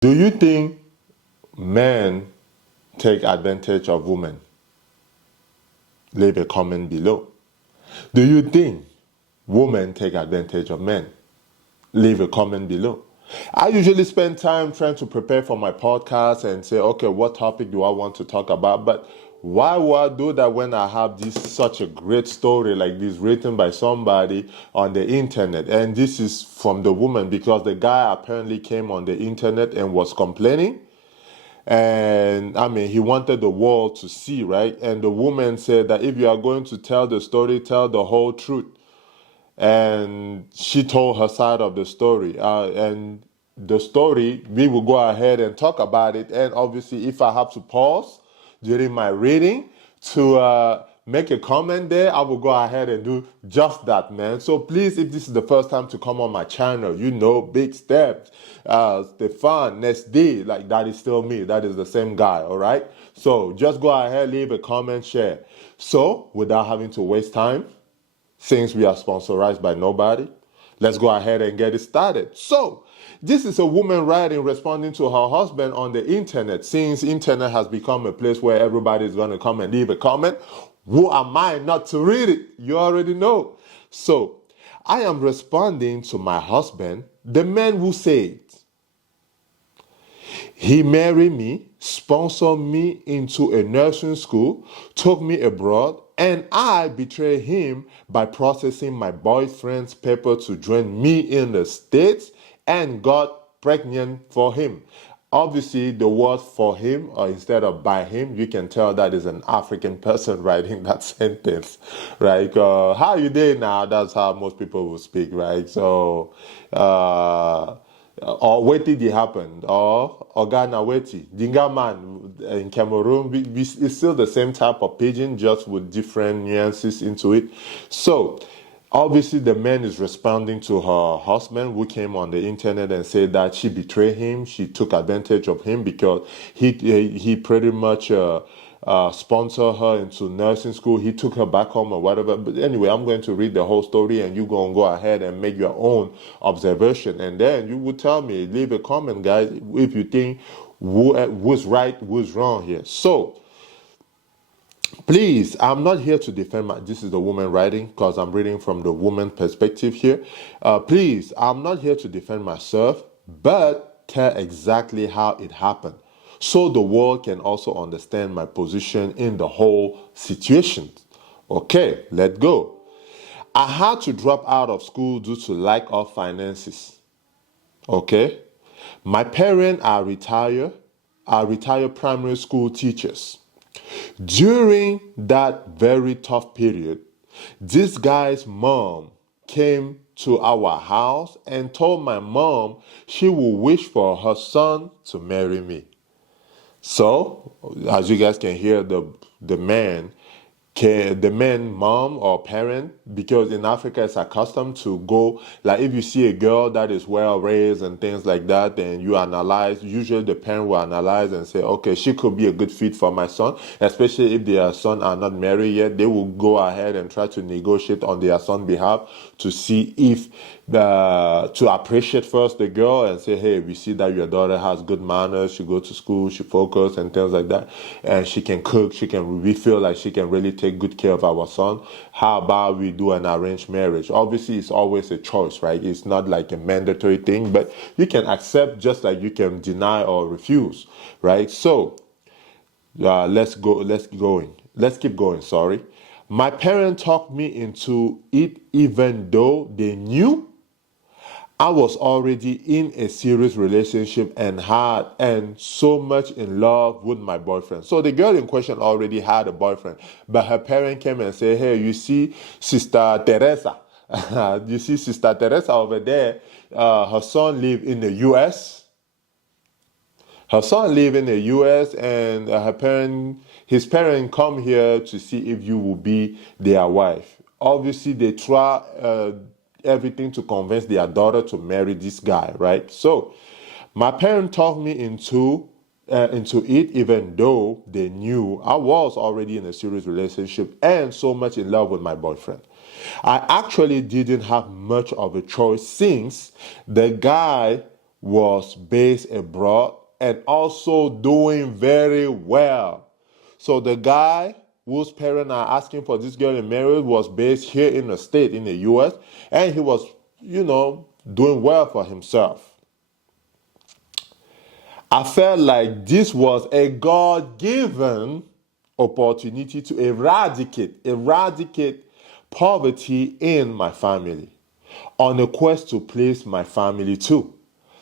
Do you think men take advantage of women? Leave a comment below. Do you think women take advantage of men? Leave a comment below. I usually spend time trying to prepare for my podcast and say, okay, what topic do I want to talk about? But why would I do that when I have such a great story like this written by somebody on the internet? And this is from the woman, because the guy apparently came on the internet and was complaining. And I mean, he wanted the world to see, right? And the woman said that if you are going to tell the story, tell the whole truth. And she told her side of the story. And the story, we will go ahead and talk about it. And obviously, if I have to pause during my reading to make a comment there, I will go ahead and do just that, man. So please, if this is the first time to come on my channel, Big Steps, Stefan, Next D, like that is still me. That is the same guy, all right? So just go ahead, leave a comment, share. So without having to waste time, since we are sponsored by nobody, let's go ahead and get it started. So, this is a woman writing, responding to her husband on the internet. Since internet has become a place where everybody is going to come and leave a comment, who am I not to read it? You already know. So, I am responding to my husband, the man who said, he married me, sponsored me into a nursing school, took me abroad, and I betrayed him by processing my boyfriend's paper to join me in the States and got pregnant for him. Obviously, the word for him, or instead of by him, you can tell that is an African person writing that sentence, right? How you doing now? That's how most people will speak, right? So, or what did it happen? Or Ghana weti. Dingaman in Cameroon, it's still the same type of pidgin, just with different nuances into it. So, obviously, the man is responding to her husband who came on the internet and said that she betrayed him. She took advantage of him because he pretty much sponsored her into nursing school. He took her back home or whatever. But anyway, I'm going to read the whole story and you're going to go ahead and make your own observation. And then you will tell me, leave a comment, guys, if you think who's right, who's wrong here. So, please, I'm not here to defend this is the woman writing because I'm reading from the woman perspective here. Please, I'm not here to defend myself, but tell exactly how it happened, so the world can also understand my position in the whole situation. Okay, let's go. I had to drop out of school due to lack of finances. Okay, my parents are retired primary school teachers. During that very tough period, this guy's mom came to our house and told my mom she would wish for her son to marry me. So, as you guys can hear, the man, mom or parent, because in Africa it's accustomed to go, like if you see a girl that is well raised and things like that, then you analyze, usually the parent will analyze and say, okay, she could be a good fit for my son, especially if their son are not married yet. They will go ahead and try to negotiate on their son's behalf to see if to appreciate first the girl and say, hey, we see that your daughter has good manners, she go to school, she focus and things like that, and she can cook, we feel like she can really take good care of our son. How about we do an arranged marriage? Obviously, it's always a choice, right? It's not like a mandatory thing, but you can accept just like you can deny or refuse, right? So let's keep going, sorry. My parents talked me into it even though they knew I was already in a serious relationship and so much in love with my boyfriend. So the girl in question already had a boyfriend, but her parent came and said, hey, you see Sister Teresa, over there, her son live in the U.S., and his parent come here to see if you will be their wife. Obviously, they try everything to convince their daughter to marry this guy, right? So, my parent talked me into into it, even though they knew I was already in a serious relationship and so much in love with my boyfriend. I actually didn't have much of a choice since the guy was based abroad and also doing very well. So the guy whose parents are asking for this girl in marriage was based here in the state, in the US, and he was, doing well for himself. I felt like this was a God-given opportunity to eradicate poverty in my family, on a quest to please my family too.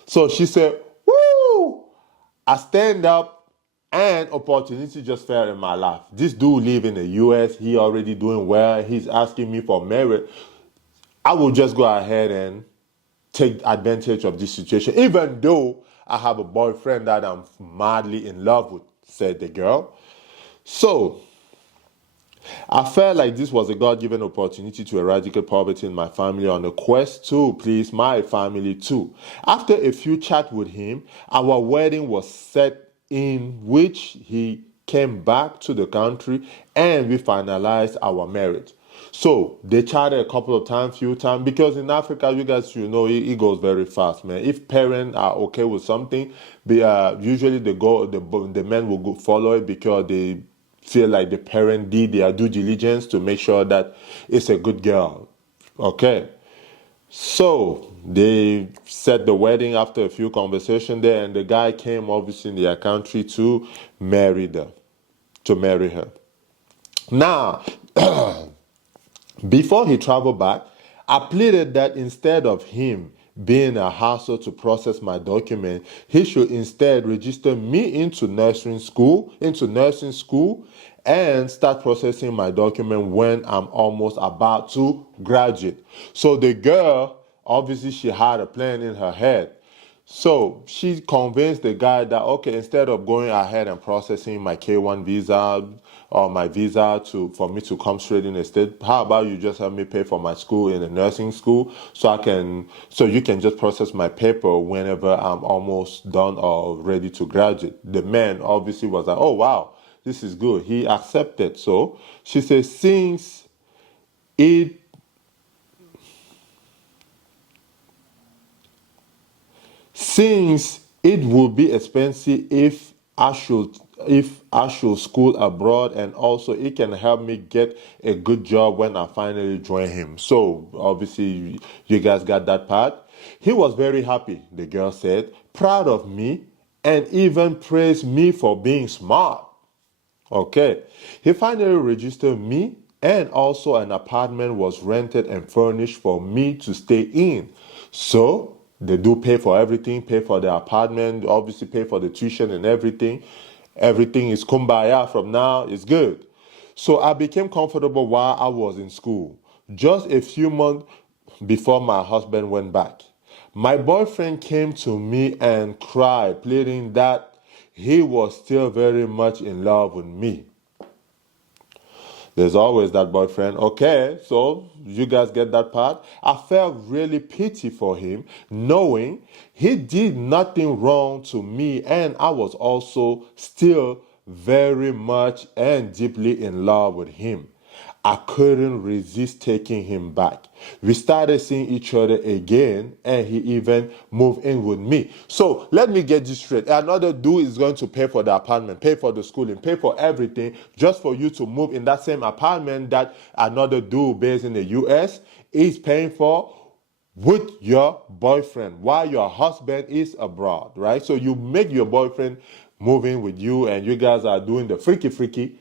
So she said, woo! I stand up and opportunity just fell in my lap. This dude live in the US, he already doing well, he's asking me for marriage. I will just go ahead and take advantage of this situation, even though I have a boyfriend that I'm madly in love with, said the girl. So I felt like this was a God-given opportunity to eradicate poverty in my family, on a quest to please my family too. After a few chats with him, our wedding was set, in which he came back to the country and we finalized our marriage. So they chatted a couple of times, few times, because in Africa, you guys, it goes very fast, man. If parents are okay with something, usually the men will go follow it because they feel like the parent did their due diligence to make sure that it's a good girl. Okay. So they set the wedding after a few conversations there, and the guy came obviously in their country to marry her. Now, before he traveled back, I pleaded that instead of him being a hassle to process my document, he should instead register me into nursing school, and start processing my document when I'm almost about to graduate. So the girl, obviously she had a plan in her head. So she convinced the guy that, okay, instead of going ahead and processing my K1 visa or my visa for me to come straight in the state, how about you just help me pay for my school in a nursing school so you can just process my paper whenever I'm almost done or ready to graduate. The man obviously was like, oh wow, this is good. He accepted. So she says, it since it would be expensive if I should school abroad, and also it can help me get a good job when I finally join him. So obviously you guys got that part. He was very happy, the girl said, proud of me, and even praised me for being smart. Okay. He finally registered me, and also an apartment was rented and furnished for me to stay in. So they do pay for everything, pay for the apartment, obviously pay for the tuition and everything. Everything is kumbaya from now, it's good. So I became comfortable while I was in school, just a few months before my husband went back. My boyfriend came to me and cried, pleading that he was still very much in love with me. There's always that boyfriend. Okay, so you guys get that part. I felt really pity for him, knowing he did nothing wrong to me, and I was also still very much and deeply in love with him. I couldn't resist taking him back. We started seeing each other again, and he even moved in with me. So let me get this straight. Another dude is going to pay for the apartment, pay for the schooling, pay for everything just for you to move in that same apartment that another dude based in the US is paying for with your boyfriend while your husband is abroad, right? So you make your boyfriend move in with you, and you guys are doing the freaky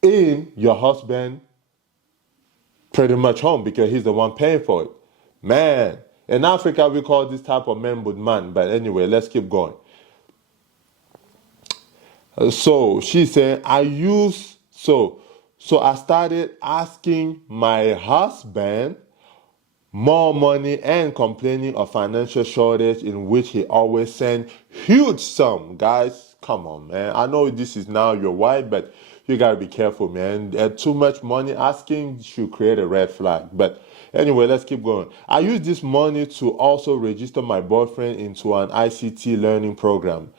in your husband pretty much home because he's the one paying for it. Man, in Africa we call this type of man with man. But anyway, let's keep going. So she said, so I started asking my husband more money and complaining of financial shortage, in which he always sent huge sum. Guys, come on, man. I know this is now your wife, but you gotta be careful, man. Too much money asking should create a red flag. But anyway, let's keep going. I used this money to also register my boyfriend into an ICT learning program,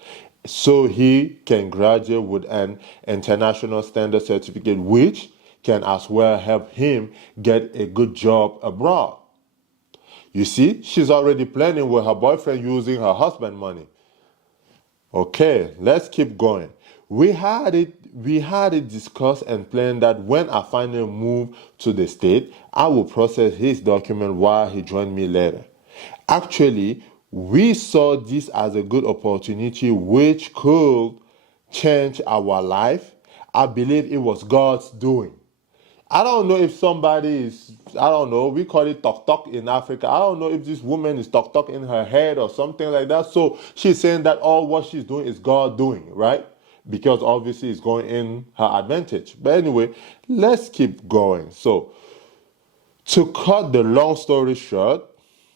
so he can graduate with an international standard certificate, which can as well help him get a good job abroad. You see, she's already planning with her boyfriend using her husband money. Okay, let's keep going. We had it discussed and planned that when I finally move to the state, I will process his document while he joined me later. Actually, we saw this as a good opportunity which could change our life. I believe it was God's doing. I don't know if somebody is, I don't know, we call it tok tok in Africa. I don't know if this woman is tok tok in her head or something like that. So she's saying that all what she's doing is God doing, right? Because obviously it's going in her advantage. But anyway, let's keep going. So to cut the long story short,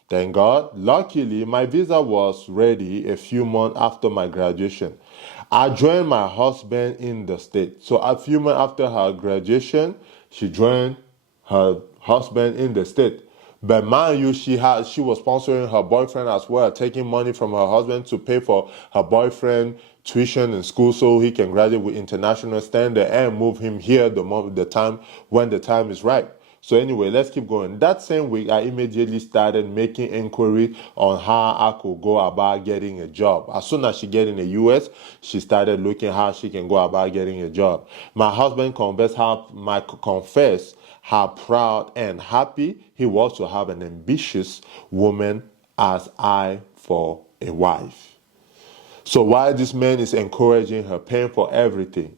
thank God, luckily my visa was ready a few months after my graduation. I joined my husband in the state. So a few months after her graduation, she joined her husband in the state. But mind you, she was sponsoring her boyfriend as well, taking money from her husband to pay for her boyfriend tuition in school so he can graduate with international standard and move him here when the time is right. So anyway, let's keep going. That same week, I immediately started making inquiries on how I could go about getting a job. As soon as she get in the U.S., she started looking how she can go about getting a job. My husband confessed how proud and happy he was to have an ambitious woman as I for a wife. So while this man is encouraging her, paying for everything,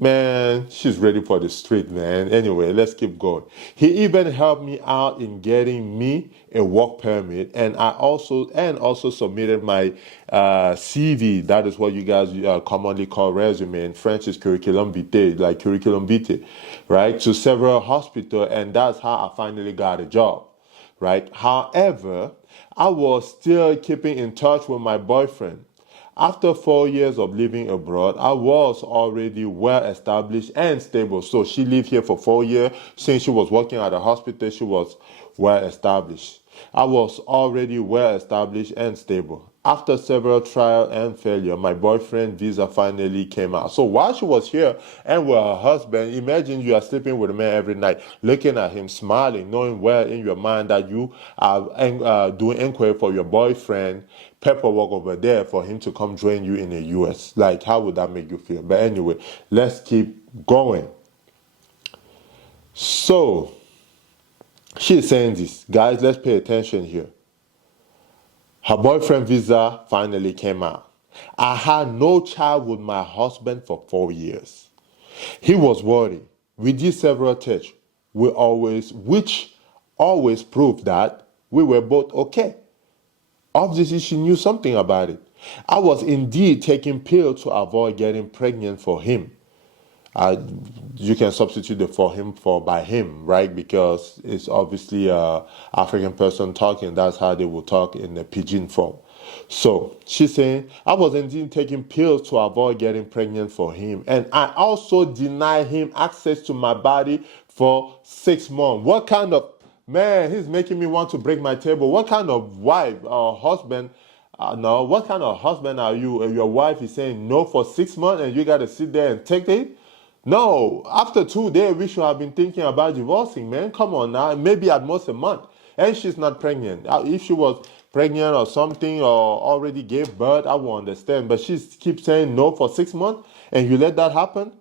man, she's ready for the street, man. Anyway, let's keep going. He even helped me out in getting me a work permit, and also submitted my CV. That is what you guys commonly call resume. In French, is curriculum vitae, like curriculum vitae, right? To several hospitals, and that's how I finally got a job, right? However, I was still keeping in touch with my boyfriend. After 4 years of living abroad, I was already well established and stable. So she lived here for 4 years. Since she was working at a hospital, she was well established. I was already well established and stable. After several trial and failure, my boyfriend visa finally came out. So while she was here and with her husband, imagine you are sleeping with a man every night, looking at him, smiling, knowing well in your mind that you are doing inquiry for your boyfriend, paperwork over there for him to come join you in the US. Like, how would that make you feel? But anyway, let's keep going. So, she's saying this. Guys, let's pay attention here. Her boyfriend visa finally came out. I had no child with my husband for 4 years. He was worried. We did several tests, which always proved that we were both okay. Obviously, she knew something about it. I was indeed taking pills to avoid getting pregnant for him. You can substitute the for him for by him, right? Because it's obviously a African person talking. That's how they will talk in the pidgin form. So she's saying, I was indeed taking pills to avoid getting pregnant for him. And I also denied him access to my body for 6 months. What kind of man, he's making me want to break my table. What kind of wife or husband? No, what kind of husband are you? Your wife is saying no for 6 months and you got to sit there and take it? No, after 2 days, we should have been thinking about divorcing, man. Come on now, maybe at most a month. And she's not pregnant. If she was pregnant or something or already gave birth, I will understand. But she keeps saying no for 6 months and you let that happen?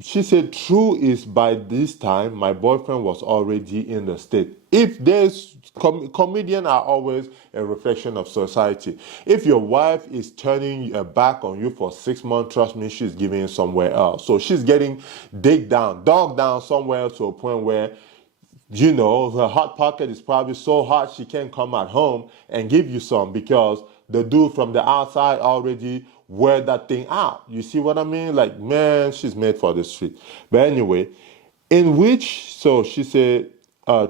She said, true is by this time, my boyfriend was already in the state. If there's, comedians are always a reflection of society. If your wife is turning her back on you for 6 months, trust me, she's giving it somewhere else. So she's getting dog down somewhere to a point where, her hot pocket is probably so hot she can't come at home and give you some because the dude from the outside already wear that thing out. You see what I mean? Like, man, she's made for the street. But anyway, so she said,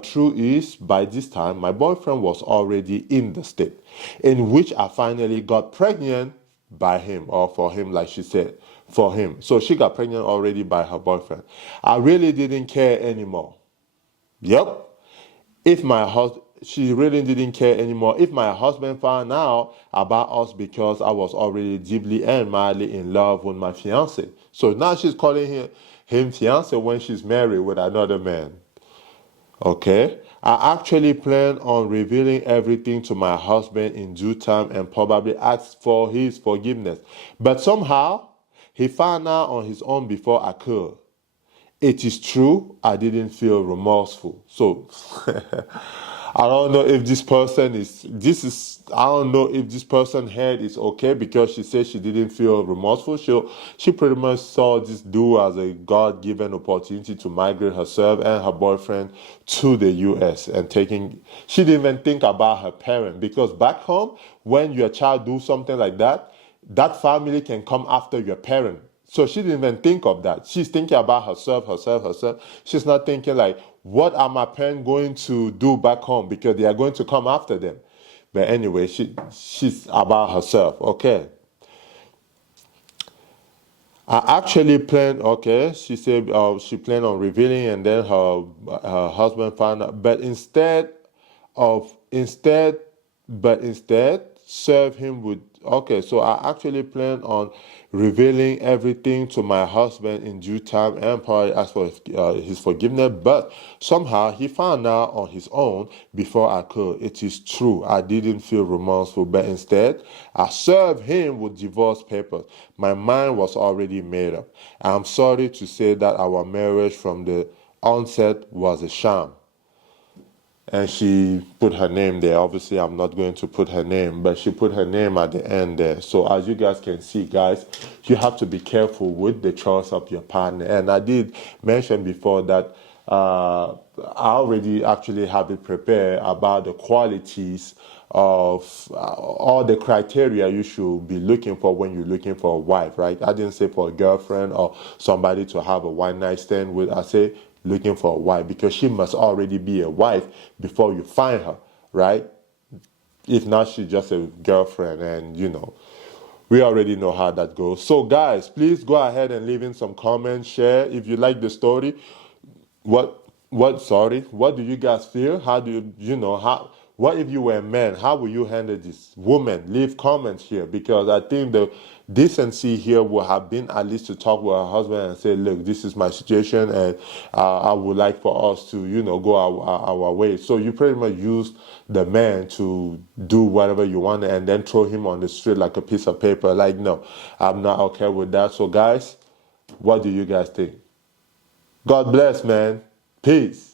true is, by this time, my boyfriend was already in the state, in which I finally got pregnant by him, or for him, like she said, for him. So she got pregnant already by her boyfriend. I really didn't care anymore. Yep. she really didn't care anymore if my husband found out about us because I was already deeply and madly in love with my fiance. So now she's calling him fiance when she's married with another man. Okay? I actually plan on revealing everything to my husband in due time and probably ask for his forgiveness. But somehow, he found out on his own before I could. It is true, I didn't feel remorseful. So, I don't know if I don't know if this person's head is okay because she said she didn't feel remorseful. She pretty much saw this dude as a God-given opportunity to migrate herself and her boyfriend to the US she didn't even think about her parent because back home, when your child do something like that, that family can come after your parent. So she didn't even think of that. She's thinking about herself. She's not thinking like, what are my parents going to do back home because they are going to come after them. But anyway, she's about herself. Okay. I actually planned. Okay, she said she planned on revealing, and then her husband found out. Of instead, instead serve him with. Okay, so I actually plan on revealing everything to my husband in due time and probably ask for his forgiveness. But somehow he found out on his own before I could. It is true, I didn't feel remorseful, but instead I served him with divorce papers. My mind was already made up. I'm sorry to say that our marriage from the onset was a sham. And she put her name there. Obviously, I'm not going to put her name, but she put her name at the end there. So as you guys can see, guys, you have to be careful with the choice of your partner. And I did mention before that I already actually have it prepared about the qualities of all the criteria you should be looking for when you're looking for a wife, right? I didn't say for a girlfriend or somebody to have a one night stand with. I say looking for a wife because she must already be a wife before you find her, right? If not, she's just a girlfriend, and we already know how that goes. So guys, please go ahead and leave in some comments, share if you like the story. What do you guys feel? How do what if you were a man? How will you handle this? Woman, leave comments here because I think the decency here would have been at least to talk with her husband and say, look, this is my situation and I would like for us to, go our way. So you pretty much use the man to do whatever you want and then throw him on the street like a piece of paper. Like, no, I'm not okay with that. So guys, what do you guys think? God bless, man. Peace.